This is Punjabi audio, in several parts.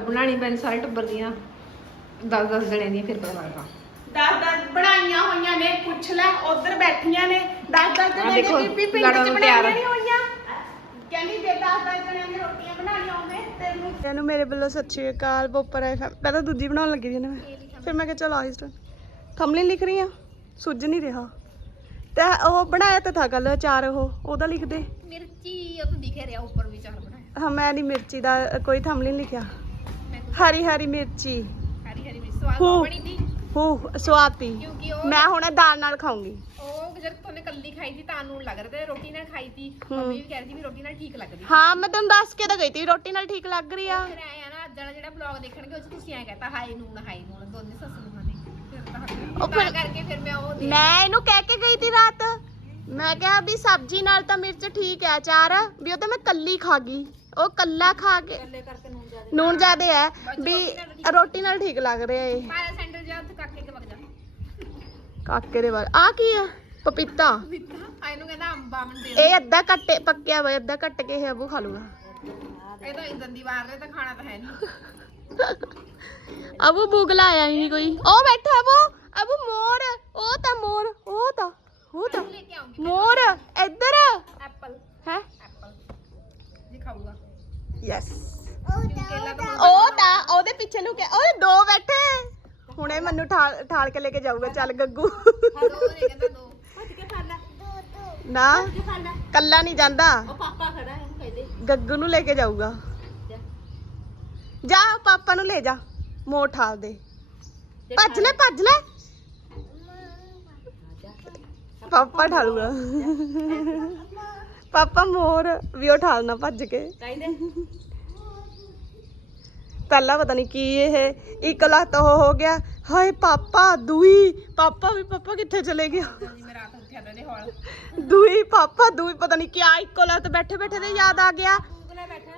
ਬਣਾਣੀ ਪੈਣ ਸਾਰੇ ਟੱਬਰ ਦੀਆਂ। 10 10 ਜਣਿਆਂ ਦੀਆਂ ਫਿਰ ਪਤਾ ਲੱਗਦਾ ਦਸ ਦਸ ਬਣਾਈਆਂ ਹੋਈਆਂ ਨੇ ਪੁੱਛ ਲੈ ਉਧਰ ਬੈਠੀਆਂ ਨੇ। ਦਸ ਦਸ ਆਹ ਜਣਿਆਂ ਦੀਆਂ ਦੇਖੋ, ਬੀਬੀ ਪਿੰਡ ਲੜਨ ਚ ਨੂੰ ਤਿਆਰ ਬਣਾਈਆਂ ਆ। ਨਹੀਂ ਹੋਈਆਂ। ਕਹਿੰਦੀ ਜੇ ਦਸ ਦਸ ਜਣਿਆਂ ਦੀਆਂ ਰੋਟੀਆਂ ਬਣਾਉਣੀਆਂ ਹੋਵੇ ਤੈਨੂੰ ਇਹਨੂੰ ਮੇਰੇ ਵੱਲੋਂ ਸਤਿ ਸ਼੍ਰੀ ਅਕਾਲ ਬੋਪਰ ਆਏ ਪਹਿਲਾਂ ਦੂਜੀ ਬਣਾਉਣ ਲੱਗੀ ਸੀ ਨਾ ਮੈਂ। ਫਿਰ ਮੈਂ ਕਿਹਾ ਚਲ ਆਇਸ ਥੰਮਲੀ ਲਿਖ ਰਹੀ ਆ। ਸੁੱਝ ਨਹੀਂ ਰਿਹਾ। ਤੇ ਉਹ ਬਣਾਇਆ ਤਾਂ ਥਾ ਕੱਲ ਚਾਰ ਉਹ ਉਹਦਾ ਲਿਖ ਦੇ। ਮਿਰਚੀ ਉਹ ਤਾਂ ਦਿਖੇ ਰਿਹਾ ਉੱਪਰ ਵੀ ਚਾਰ ਬਣਾਇਆ। ਹਾਂ ਮੈਂ ਨਹੀਂ ਮਿਰਚੀ ਦਾ ਕੋਈ ਨਹੀਂ ਲਿਖਿਆ। ਹਰੀ ਹਰੀ ਮਿਰਚੀ। ਹਰੀ ਹਰੀ ਮਿਰਚ ਸਵਾਦ ਹੂੰ। ਬਣੀ ਦੀ ਹੂ ਸਵਾਤੀ ਕਿਉਂਕਿ ਉਹ ਮੈਂ ਹੁਣ ਦਾਲ ਨਾਲ ਖਾਊਂਗੀ। ਉਹ ਜਦ ਤੋਨੇ ਕੱਲੀ ਖਾਈ ਸੀ ਤਾਂ ਨੂੰ ਲੱਗ ਰਿਹਾ ਤੇ ਰੋਟੀ ਨਾਲ ਖਾਈ ਸੀ। ਹੂੰ। ਮੰਮੀ ਵੀ ਕਹਿ ਰਹੀ ਸੀ ਵੀ ਰੋਟੀ ਨਾਲ ਠੀਕ ਲੱਗਦੀ। ਹਾਂ ਮੈਂ ਤੈਨੂੰ ਦੱਸ ਕੇ ਤਾਂ ਗਈ ਤੀ ਰੋਟੀ ਨਾਲ ਠੀਕ ਲੱਗ ਰਹੀ ਆ। ਫਿਰ ਆਇਆ ਨਾ ਅੱਜ ਵਾਲਾ ਜਿਹੜਾ ਵਲੌਗ ਦੇਖਣਗੇ ਉਹ 'ਚ ਤੁਸੀਂ ਐਂ ਕਹਤਾ ਹਾਈ ਨੂਣ ਹਾਈ ਨੂਣ ਦੋਨੇ ਸੱਸ ਨੂੰ। ਫਿਰ ਤਾਂ ਉਹ ਤਾਂ ਫਿਰ- ਕਰਕੇ ਫਿਰ ਮੈਂ ਉਹ ਦੇ ਮੈਂ ਇਹਨੂੰ ਕਹਿ ਕੇ ਗਈ ਤੀ ਰਾਤ। ਮੈਂ ਕਿਹਾ ਵੀ ਸਬਜ਼ੀ ਨਾਲ ਤਾਂ ਮਿਰਚ ਠੀਕ ਹੈ ਚਾਰ ਵੀ ਉਹ ਤਾਂ ਮੈਂ ਕੱਲੀ ਖਾ ਗਈ। ਉਹ ਕੱਲਾ ਖਾ ਕੇ ਕੱਲੇ ਕਰਕੇ ਨੂਣ ਜ਼ਿਆਦਾ ਹੈ ਵੀ ਰੋਟੀ ਨਾਲ ਠੀਕ ਲੱਗ ਰਿਹਾ ਏ ਪਾਇਆ ਸੈਂਡਲ ਜਾ ਉੱਥੇ ਕਾਕੇ ਕੇ ਵਗ ਜਾ। ਕਾਕੇ ਦੇ ਬਾਰੇ ਆ ਕੀ ਆ? ਪਪੀਤਾ। ਮਿੱਤਾ ਆ ਇਹਨੂੰ ਕਹਿੰਦਾ ਅੰਬਾ ਮਨ ਦੇ ਇਹ ਅੱਧਾ ਕੱਟੇ ਪੱਕਿਆ ਵਾ ਅੱਧਾ ਕੱਟ ਕੇ ਇਹ ਅਬੂ ਖਾ ਲੂਗਾ। ਇਹ ਤਾਂ ਇੰਦਨ ਦੀ ਵਾਰ ਦੇ ਤਾਂ ਖਾਣਾ ਤਾਂ ਹੈ ਨਹੀਂ ਅਬੂ ਬੁਗਲਾ ਆਇਆ ਹੀ ਕੋਈ। ਉਹ ਬੈਠਾ ਅਬੂ ਅਬੂ ਮੋਰ ਉਹ ਤਾਂ ਮੋਰ ਉਹ ਤਾਂ। ਉਹ ਤਾਂ ਲੈ ਕੇ ਆਉਂਗੀ ਮੋਰ ਇੱਧਰ। ਐਪਲ। ਹੈ? ਐਪਲ। ਜੀ ਖਾਊਗਾ। ਯੈਸ ਉਹ ਤਾਂ ਉਹਦੇ ਪਿੱਛੇ ਨੂੰ ਕਿ ਉਹ ਦੋ ਬੈਠੇ। ਹੁਣੇ ਮੈਨੂੰ ਠਾਲ ਠਾਲ ਕੇ ਲੈ ਕੇ ਜਾਊਗਾ। ਚੱਲ ਗੱਗੂ। ਦੋ ਨੇ ਕਹਿੰਦਾ ਦੋ। ਭੱਜ ਕੇ ਖਾ ਲੈ। ਨਾ। ਖਾ ਲੈ। ਕੱਲਾ ਨਹੀਂ ਜਾਂਦਾ। ਉਹ ਪਾਪਾ ਖੜਾ ਹੈ ਉਹਨੂੰ ਕਹਿ ਦੇ। ਗੱਗੂ ਨੂੰ ਲੈ ਕੇ ਜਾਊਗਾ। ਜਾ। ਪਾਪਾ ਨੂੰ ਲੈ ਜਾ। ਮੋਰ ਠਾਲ ਦੇ। ਭੱਜ ਲੈ ਭੱਜ ਲੈ। ਪਾਪਾ ਠਾਲੂਗਾ ਪਾਪਾ ਮੋਰ ਵੀ ਉਹ ਠਾਲਣਾ ਭੱਜ ਕੇ ਕਹਿੰਦੇ ਪਹਿਲਾਂ ਪਤਾ ਨਹੀਂ ਕੀ ਇਹ ਇੱਕ ਲੱਤ ਉਹ ਹੋ ਗਿਆ ਹਾਏ ਪਾਪਾ ਦੂਈ ਪਾਪਾ ਵੀ ਪਾਪਾ ਕਿੱਥੇ ਚਲੇ ਗਿਆ ਜੀ ਮੈਂ ਰਾਤ ਉੱਠਿਆ ਤਾਂ ਦੇ ਹੌਲ ਦੂਈ ਪਾਪਾ ਦੂਈ ਪਤਾ ਨਹੀਂ ਕਿਆ ਇੱਕੋ ਲੱਤ ਬੈਠੇ ਬੈਠੇ ਤੇ ਯਾਦ ਆ ਗਿਆ ਉਗਲਾ ਬੈਠਾ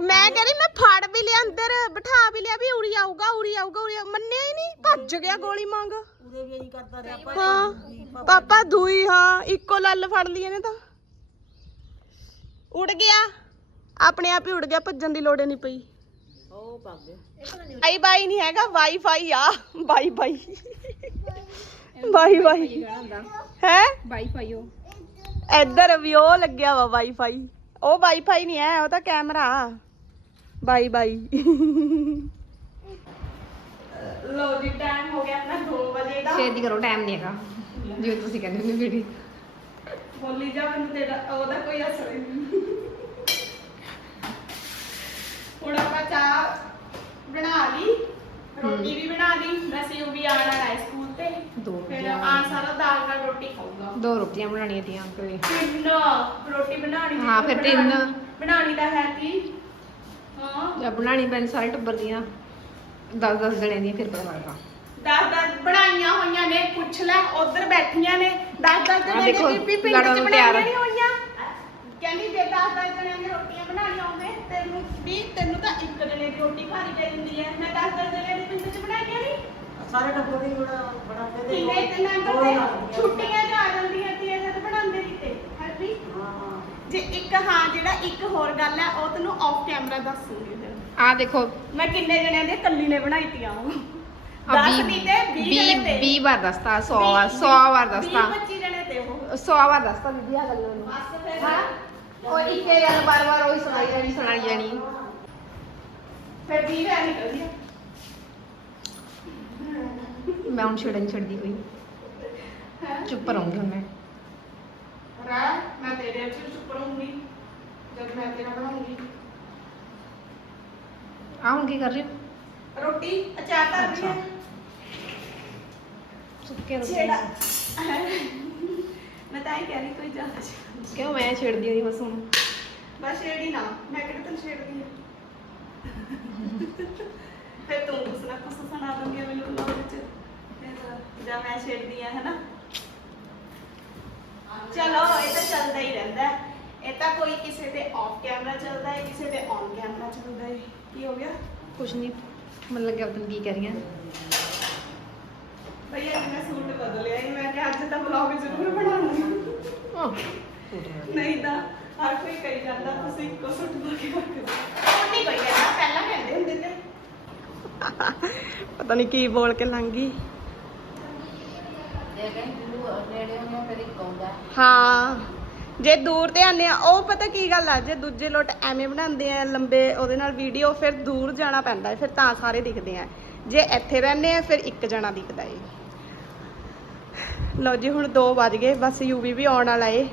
ਮੈਂ ਕਹਿੰਦੀ ਮੈਂ ਫੜ ਵੀ ਲਿਆ ਅੰਦਰ ਬਿਠਾ ਵੀ ਲਿਆ ਵੀ ਉਰੀ ਆਊਗਾ ਉਰੀ ਆਊਗਾ ਉਰੀ ਆਊ- ਮੰਨਿਆ ਹੀ ਨਹੀਂ ਭੱਜ ਗਿਆ ਗੋਲੀ ਮੰਗ। ਉਰੇ ਵੀ ਇਹੀ ਕਰਦਾ ਰਿਹਾ ਹਾਂ ਪਾਪਾ ਦੂਈ ਹਾਂ ਇੱਕੋ ਲੱਲ ਫੜ ਲਈ ਇਹਨੇ ਤਾਂ। ਉੜ ਗਿਆ। ਆਪਣੇ ਆਪ ਹੀ ਉੜ ਗਿਆ ਭੱਜਣ ਦੀ ਲੋੜ ਹੀ ਨਹੀਂ ਪਈ। ਉਹ ਪੱਗ ਗਿਆ। ਬਾਈ ਬਾਈ ਨਹੀਂ ਹੈਗਾ ਵਾਈਫਾਈ ਆ ਬਾਈ ਬਾਈ। ਬਾਈ ਬਾਈ। ਹੈ? ਵਾਈਫਾਈ ਉਹ। ਇੱਧਰ ਵੀ ਉਹ ਲੱਗਿਆ ਵਾ ਵਾਈਫਾਈ ਉਹ ਵਾਈਫਾਈ ਨਹੀਂ ਹੈ ਉਹ ਤਾਂ ਕੈਮਰਾ। ਬਾਈ ਬਾਈ। ਲੋ ਜੀ ਟਾਈਮ ਹੋ ਗਿਆ ਆਪਣਾ 2 ਵਜੇ ਦਾ। ਛੇਤੀ ਕਰੋ ਟਾਈਮ ਨਹੀਂ ਹੈਗਾ। ਜਿਵੇਂ ਤੁਸੀਂ ਕਹਿੰਦੇ ਹੋ ਵੀਡੀਓ। ਬੋਲੀ ਜਾ ਮੈਨੂੰ ਤੇਰਾ ਉਹਦਾ ਕੋਈ ਅਸਰ ਨਹੀਂ। ਹੁਣ ਆਪਾਂ ਚਾਹ ਬਣਾ ਲਈ ਰੋਟੀ ਵੀ ਬਣਾ ਲਈ ਵੈਸੇ ਉਹ ਵੀ ਆਣ ਰੋਟੀ ਖਾਊਗਾ। ਦੋ ਰੋਟੀਆਂ ਬਣਾਉਣੀਆਂ ਤੀਆਂ ਕੋਈ ਤਿੰਨ ਰੋਟੀ ਬਣਾਉਣੀ ਸੀ, ਹਾਂ, ਫਿਰ ਤਿੰਨ। ਬਣਾਉਣੀ ਤਾਂ ਹੈ ਤੀ। ਹਾਂ। ਜਾਂ ਬਣਾਣੀ ਪੈਣ ਸਾਰੇ ਟੱਬਰ ਦੀਆਂ। 10 10 ਜਣਿਆਂ ਦੀਆਂ ਫਿਰ ਪਤਾ ਲੱਗਦਾ। ਦਸ ਦਸ ਬਣਾਈਆਂ ਹੋਈਆਂ ਨੇ ਪੁੱਛ ਲੈ ਉਧਰ ਬੈਠੀਆਂ ਨੇ। ਦਸ ਦਸ ਜਣਿਆਂ ਦੇਖੋ, ਦੀਆਂ ਬੀਬੀ ਪਿੰਡ ਲੜਨ ਚ ਨੂੰ ਬਣਾਈਆਂ ਤਿਆਰ ਆ। ਨਹੀਂ ਹੋਈਆਂ। ਕਹਿੰਦੀ ਜੇ ਦਸ ਦਸ ਜਣਿਆਂ ਦੀਆਂ ਰੋਟੀਆਂ ਬਣਾਉਣੀਆਂ ਹੋਵੇ ਤੈਨੂੰ ਵੀ ਤੈਨੂੰ ਤਾਂ ਇੱਕ ਜਣੇ ਦੀ ਰੋਟੀ ਖਾਣੀ ਚਾਹੀਦੀ ਹੈ। ਮੈਂ ਦਸ ਦਸ ਜਣਿਆਂ ਦੀ ਪਿੰਡ ਚ ਬਣਾਈਆਂ ਨਹੀਂ। ਸਾਰੇ ਟੱਬਰ ਦੀ ਬੜਾ ਬਣਾਉਂਦੇ ਤੇ ਕਿੰਨੇ ਤੇ ਨੰਬਰ ਦੋ ਛੁੱਟੀਆਂ ਚ ਆ ਜਾਂਦੀਆਂ ਤੀਆਂ ਜਦ ਬਣਾਉਂਦੇ ਕਿਤੇ ਹਰਪੀ ਹਾਂ ਹਾਂ। ਜੇ ਇੱਕ ਹਾਂ ਜਿਹੜਾ ਇੱਕ ਹੋਰ ਗੱਲ ਹੈ ਉਹ ਤੈਨੂੰ ਆਫ ਕੈਮਰਾ ਦੱਸੂਗੀ ਫਿਰ। ਆ ਦੇਖੋ। ਮੈਂ ਕਿੰਨੇ ਜਣਿਆਂ ਦੀ ਕੱਲੀ ਨੇ ਬਣਾਈ ਤੀਆਂ ਉਹ ਆ 10 ਵੀਹ- ਨਹੀਂ ਤੇ 20 ਵੀਹ- ਜਣੇ ਤੇ। ਵੀਹ ਵਾਰ ਦੱਸਤਾ 100 ਵਾਰ 100 ਵਾਰ ਦੱਸਤਾ। 25 ਜਣੇ ਤੇ ਉਹ। 100 ਵਾਰ ਦੱਸਤਾ ਦੀਦੀ ਆ ਗੱਲ ਨੂੰ। ਬਸ ਫਿਰ। ਹਾਂ? ਉਹ ਇੱਕੇ ਗੱਲ ਬਾਰ ਬਾਰ ਉਹੀ ਸੁਣਾਈ ਜਾਣੀ ਸੁਣਾਈ ਜਾਣੀ। ਫਿਰ 20 ਰਹਿ ਨਿਕਲ ਗਿਆ ਮੈਂ ਹੁਣ ਛੇੜਨ ਛੱਡਦੀ ਕੋਈ। ਹੈਂ? ਚੁੱਪ ਰਹੂੰਗੀ ਹੁਣ ਮੈਂ। ਰਹਿ ਮੈਂ ਤੇਰੇ ਅੱਗੇ ਚੁੱਪ ਰਹੂੰਗੀ ਜਦ ਮੈਂ ਤੇਰਾ ਬਣਾਉਂਗੀ। ਆ ਹੁਣ ਕੀ ਕਰ ਰਹੇ ਹੋ? ਰੋਟੀ ਅਚਾਰ ਧਰ ਰਹੀ ਹੈ ਸੁੱਕੇ ਰੋਟੀ। ਛੇੜਾ। ਮੈਂ ਤਾਂ ਹੀ ਕਹਿ ਰਹੀ ਕੋਈ ਜ਼ਿਆਦਾ ਛੇੜ- ਕਿਉਂ ਮੈਂ ਛੇੜਦੀ ਹੋਈ ਬਸ ਹੁਣ? ਬਸ ਛੇੜੀ ਨਾ ਮੈਂ ਕਿਹੜਾ ਤੈਨੂੰ ਛੇੜਦੀ ਹਾਂ ਫਿਰ ਤੂੰ ਕੁਛ ਨਾ ਕੁਛ ਸੁਣਾ ਦੂੰਗੀ ਮੈਨੂੰ ਲੋੜ ਚ ਫਿਰ ਜਾਂ ਮੈਂ ਛੇੜਦੀ ਆ ਹੈਨਾ ਚਲੋ ਇਹ ਤਾਂ ਚੱਲਦਾ ਹੀ ਰਹਿੰਦਾ ਹੈ। ਇਹ ਤਾਂ ਕੋਈ ਕਿਸੇ ਤੇ ਆਫ ਕੈਮਰਾ ਚੱਲਦਾ ਹੈ ਕਿਸੇ ਤੇ ਔਨ ਕੈਮਰਾ ਚੱਲਦਾ ਹੈ ਕੀ ਹੋ ਗਿਆ ਕੁਛ ਨਹੀਂ ਮਨ ਲੱਗਿਆ ਪਤਾ ਨੀ ਕੀ ਕਰ ਰਹੀਆਂ ਭਈਆ ਜੀ ਮੈਂ ਸੂਟ ਬਦਲਿਆ ਹੀ ਮੈਂ ਕਿਹਾ ਅੱਜ ਤਾਂ ਵਲੌਗ ਜ਼ਰੂਰ ਬਣਾਉਂਗੀ ਆਹ, ਨਹੀਂ ਤਾਂ ਹਰ ਕੋਈ ਕਹੀ ਜਾਂਦਾ ਤੁਸੀਂ ਇੱਕੋ ਸੂਟ ਪਾ ਕੇ ਰੱਖਦੇ ਉਹ ਨਹੀਂ ਕੋਈ ਕਹਿੰਦਾ ਪਹਿਲਾਂ ਕਹਿੰਦੇ ਹੁੰਦੇ ਤੇ। ਪਤਾ ਨਹੀਂ ਕੀ ਬੋਲ ਕੇ ਲੰਘ ਗਈ ਜੇ ਕਹਿੰਦੀ ਨੇੜੇ ਉਹਨੇ ਫਿਰ ਇੱਕ ਆਉਂਦਾ ਹਾਂ। ਜੇ ਦੂਰ ਤੇ ਆਨੇ ਆ, ਉਹ ਪਤਾ ਕੀ ਗੱਲ ਆ, ਜੇ ਦੂਜੇ ਲੋਟ ਐਵੇਂ ਬਣਾਉਂਦੇ ਆ, ਲੰਬੇ ਉਹਦੇ ਨਾਲ ਵੀਡੀਓ ਫਿਰ ਦੂਰ ਜਾਣਾ ਪੈਂਦਾ ਹੈ ਫਿਰ ਤਾਂ ਸਾਰੇ ਦਿਖਦੇ ਆ। ਜੇ ਇੱਥੇ ਰਹਿੰਦੇ ਆ, ਫਿਰ ਇੱਕ ਜਣਾ ਦਿਖਦਾ ਏ। ਲਓ ਜੀ, ਹੁਣ 2 ਵੱਜ ਗਏ, ਬਸ ਯੂਵੀ ਵੀ ਆਉਣ ਵਾਲਾ ਏ।